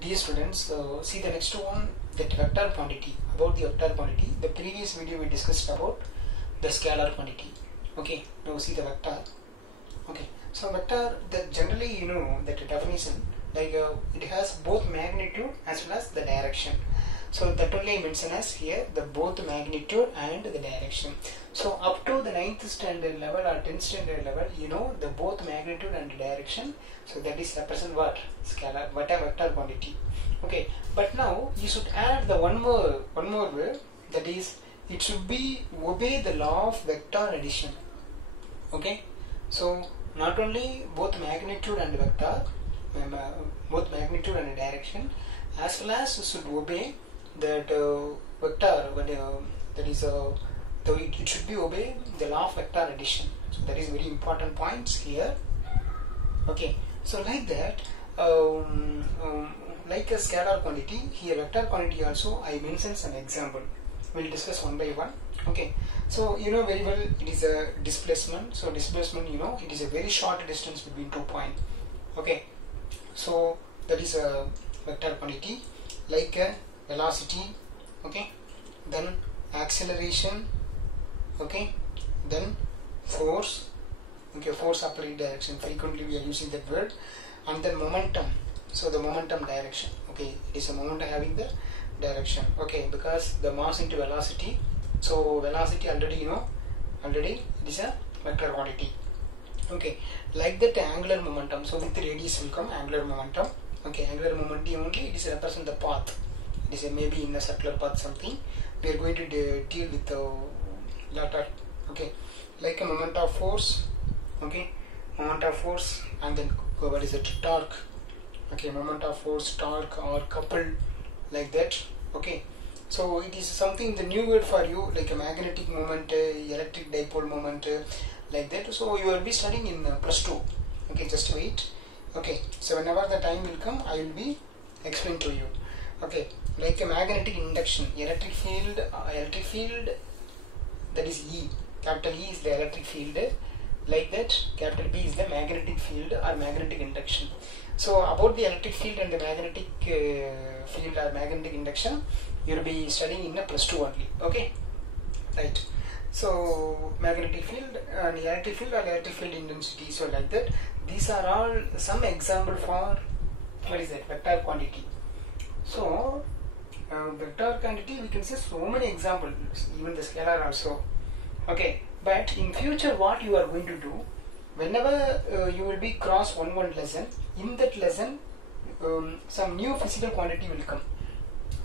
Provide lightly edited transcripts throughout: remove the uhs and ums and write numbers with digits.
Dear students, see the next one, that vector quantity. About the vector quantity, the previous video we discussed about the scalar quantity. Okay, now see the vector. Okay, so vector, that generally you know that definition, like it has both magnitude as well as the direction. So that only mentioned as here the both magnitude and the direction. So up to the 9th standard level or 10th standard level, you know the both magnitude and direction. So that is represent what? Scalar, whatever vector quantity. Okay, but now you should add the one more word, that is it should be obey the law of vector addition. Okay, so not only both magnitude and vector, both magnitude and direction, as well as should obey that vector, that is it should be obey the law of vector addition. So that is very important points here. Okay, so like that, like a scalar quantity, here vector quantity also I mentioned some example. We'll discuss one by one. Okay, so you know very well it is a displacement. So displacement, you know, it is a very short distance between 2 points. Okay, so that is a vector quantity. Like a velocity, okay, then acceleration, okay, then force, okay, force applied direction, frequently we are using that word, and then momentum. So the momentum direction, okay, it is a momentum having the direction, okay, because the mass into velocity. So velocity already, you know, already it is a vector quantity. Okay, like that angular momentum. So with the radius will come angular momentum. Okay, angular momentum only, it is represent the path. It is a maybe in a circular path something. We are going to deal with the latter. Okay, like a moment of force. Okay, moment of force, and then what is it? Torque. Okay, moment of force, torque, or coupled, like that. Okay, so it is something the new word for you, like a magnetic moment, electric dipole moment, like that. So you will be studying in +2. Okay, just wait. Okay, so whenever the time will come, I will be explain to you. Okay, like a magnetic induction, electric field, that is E. Capital E is the electric field, like that. Capital B is the magnetic field or magnetic induction. So about the electric field and the magnetic field or magnetic induction, you will be studying in a +2 only. Okay, right. So magnetic field and electric field or electric field intensity. So like that. These are all some example for what is that vector quantity. So vector quantity, we can say so many examples, even the scalar also. Okay, but in future what you are going to do, whenever you will be cross one lesson, in that lesson some new physical quantity will come.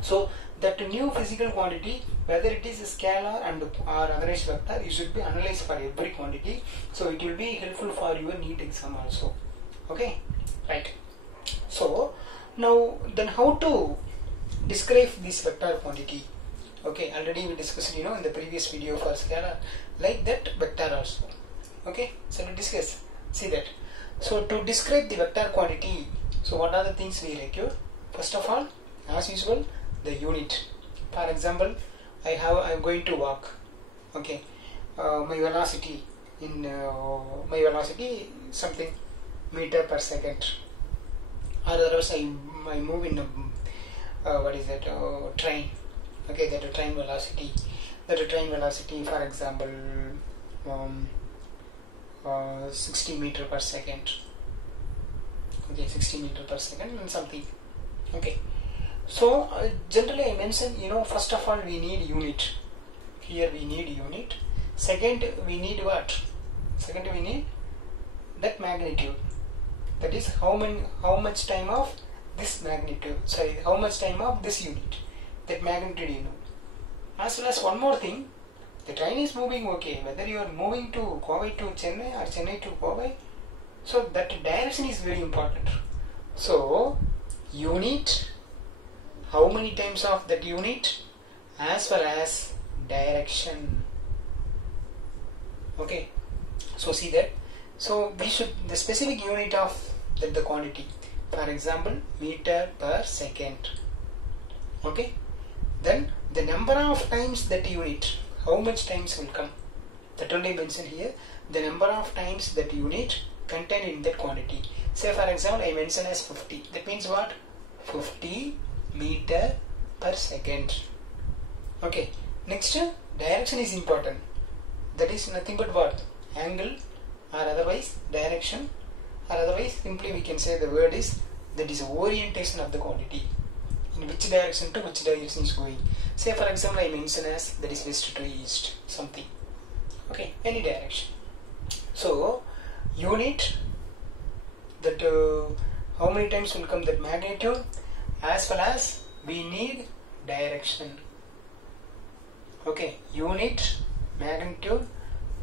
So that new physical quantity, whether it is a scalar and or otherwise vector, you should be analyzed for every quantity. So it will be helpful for your NEET exam also. Okay, right. So now then how to describe this vector quantity? Okay, already we discussed, you know, in the previous video for scalar, like that vector also. Okay, so we discuss. See that. So to describe the vector quantity, so what are the things we require? First of all, as usual, the unit. For example, I am going to walk. Okay, my velocity something meter per second, or otherwise I move in a what is that train. Okay, that a train velocity. For example, 60 meter per second. Okay, 60 meter per second and something. Okay. So generally I mentioned, you know, first of all we need unit. Here we need unit. Second we need what? Second we need that magnitude. That is how much time of this magnitude. Sorry, how much time of this unit. That magnitude, you know. As well as one more thing, the train is moving, okay, whether you are moving to Kovai to Chennai or Chennai to Kovai. So that direction is very important. So unit, how many times of that unit, as well as direction. Okay, so see that. So we should, the specific unit of the quantity, for example meter per second. Okay, then the number of times that unit, how much times will come, that only mentioned here, the number of times that unit contained in that quantity. Say for example I mention as 50, that means what, 50 meter per second. Okay, next direction is important. That is nothing but what? Angle, or otherwise direction, or otherwise simply we can say the word is, that is orientation of the quantity. In which direction to which direction is going. Say for example I mention as that is west to east, something. Okay, any direction. So unit, that how many times will come that magnitude, as well as we need direction. Okay, unit, magnitude,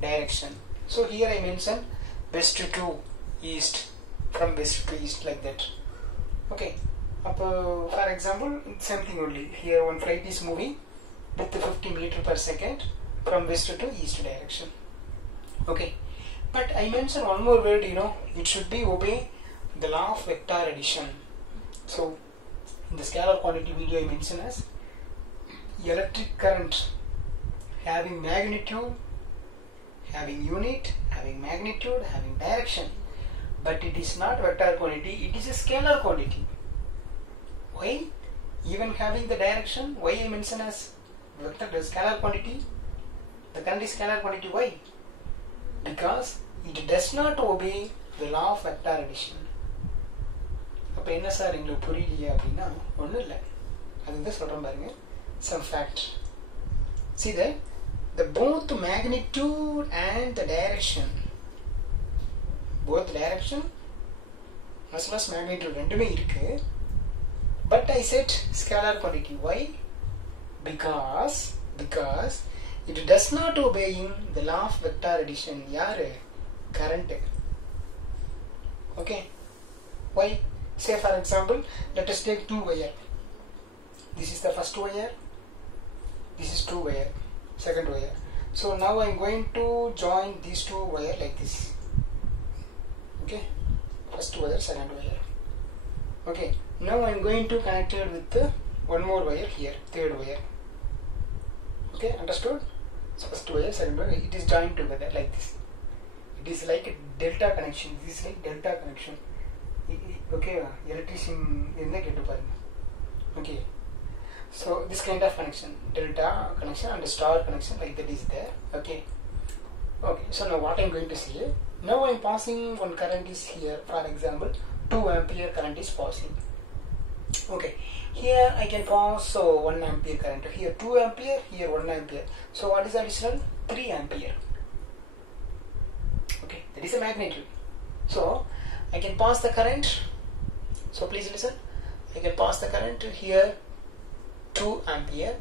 direction. So here I mentioned west to east, from west to east, like that. Okay, for example, same thing only. Here one flight is moving with 50 meter per second from west to east direction. Okay, but I mentioned one more word, it should be obey the law of vector addition. So in the scalar quantity video I mentioned as electric current having magnitude, having unit, having magnitude, having direction, but it is not vector quantity, it is a scalar quantity. Why? Even having the direction, why I mention as vector, the scalar quantity, the current is scalar quantity. Why? Because it does not obey the law of vector addition. அப்போ என்ன sir எங்களுக்கு புரியலையே அப்படின்னா ஒன்றும் இல்லை, அதுதான் சொல்கிறேன் பாருங்க. Some fact. See that the both magnitude and the direction, both direction as well as magnitude ரெண்டுமே இருக்கு. But I said scalar quantity. Why? Because it does not obeying the law of vector addition. யாரு? Current. Okay. Why? Say for example, let us take two wire. This is the first wire. This is two wire. Second wire. So now I am going to join these two wire like this. Okay. First wire, second wire. Okay. Now I am going to connect it with one more wire here, third wire. Okay, understood? So first wire, second wire, it is joined together like this. It is like a delta connection. This is like delta connection. Okay, electrician irundha kettu parunga. Okay, so this kind of connection, delta connection and star connection, like that is there. Okay, so now what I am going to say, now I am passing one current is here, for example 2 ampere current is passing. Okay, here I can pass 1 ampere current, here 2 ampere, here 1 ampere. So what is additional? 3 ampere. Okay, that is a magnitude. So I can pass the current. So please listen. I can pass the current here 2 ampere.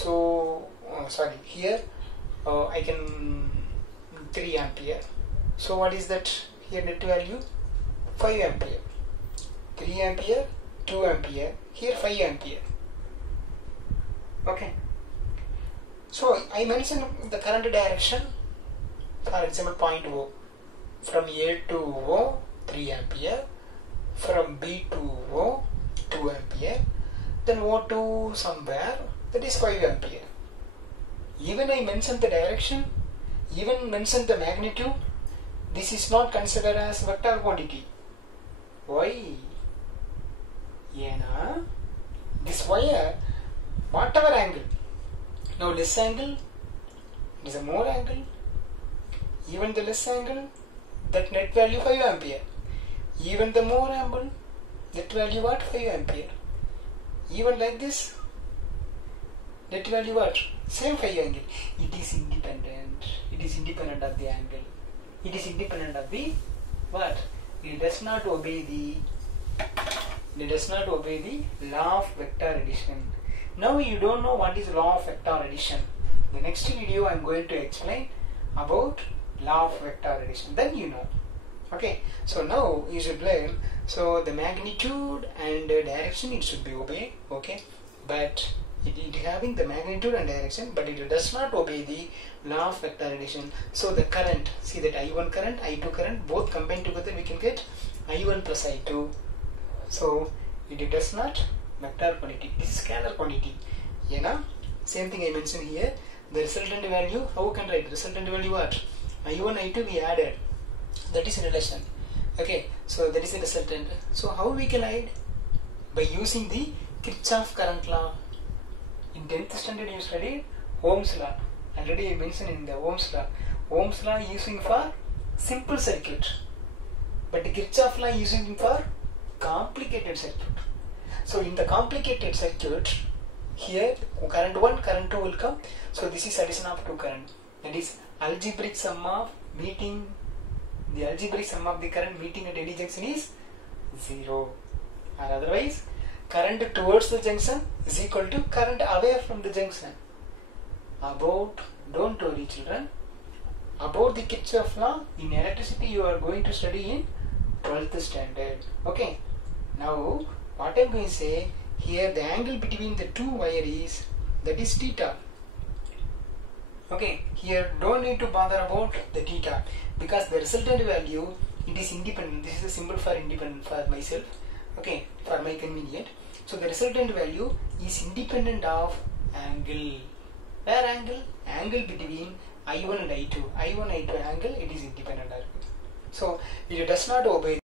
So here I can 3 ampere. So what is that? Here net value 5 ampere. 3 ampere, 2 ampere. Here 5 ampere. Okay. So I mentioned the current direction. For example, point O. From A to O, 3 ampere. From B to O, 2 ampere. Then O to somewhere, that is 5 ampere. Even I mentioned the direction, even mentioned the magnitude, this is not considered as vector quantity. Why? Yeah, this wire, whatever angle, now less angle, it is a more angle, even the less angle, that net value 5 ampere. Even the more angle, net value what? 5 ampere. Even like this, net value what? Same 5 angle. It is independent. It is independent of the angle. It is independent of the what? It does not obey the law of vector addition. Now you don't know what is law of vector addition. The next video I am going to explain about law of vector addition. Then you know. Okay, so now you should learn. So the magnitude and direction, it should be obeyed. Okay, but it having the magnitude and direction, but it does not obey the law of vector addition. So the current, see that I1 current, I2 current, both combined together we can get I1 plus I2. So it does not vector quantity, this is scalar quantity. Same thing I mentioned here. The resultant value, how can write resultant value? What? I1, I2 we added. That is relation. Okay, so that is the resultant. So how we can add? by using the Kirchhoff current law. In 10th standard you studied Ohm's law. Already I mentioned in the Ohm's law. Ohm's law using for simple circuit, but the Kirchhoff law using for complicated circuit. So in the complicated circuit, here current 1, current 2 will come. So this is addition of two current. That is algebraic sum of meeting. The algebraic sum of the current meeting at any junction is 0. Or otherwise, current towards the junction is equal to current away from the junction. Don't worry children, about the Kirchhoff law in electricity you are going to study in 12th standard. Okay. Now what I am going to say, here the angle between the two wires is, that is theta. Okay, here don't need to bother about the theta, because the resultant value, it is independent. This is a symbol for independent for myself. Okay, for my convenience. So the resultant value is independent of angle. Where angle? Angle between I1 and I2. I1 I2 angle, it is independent. So it does not obey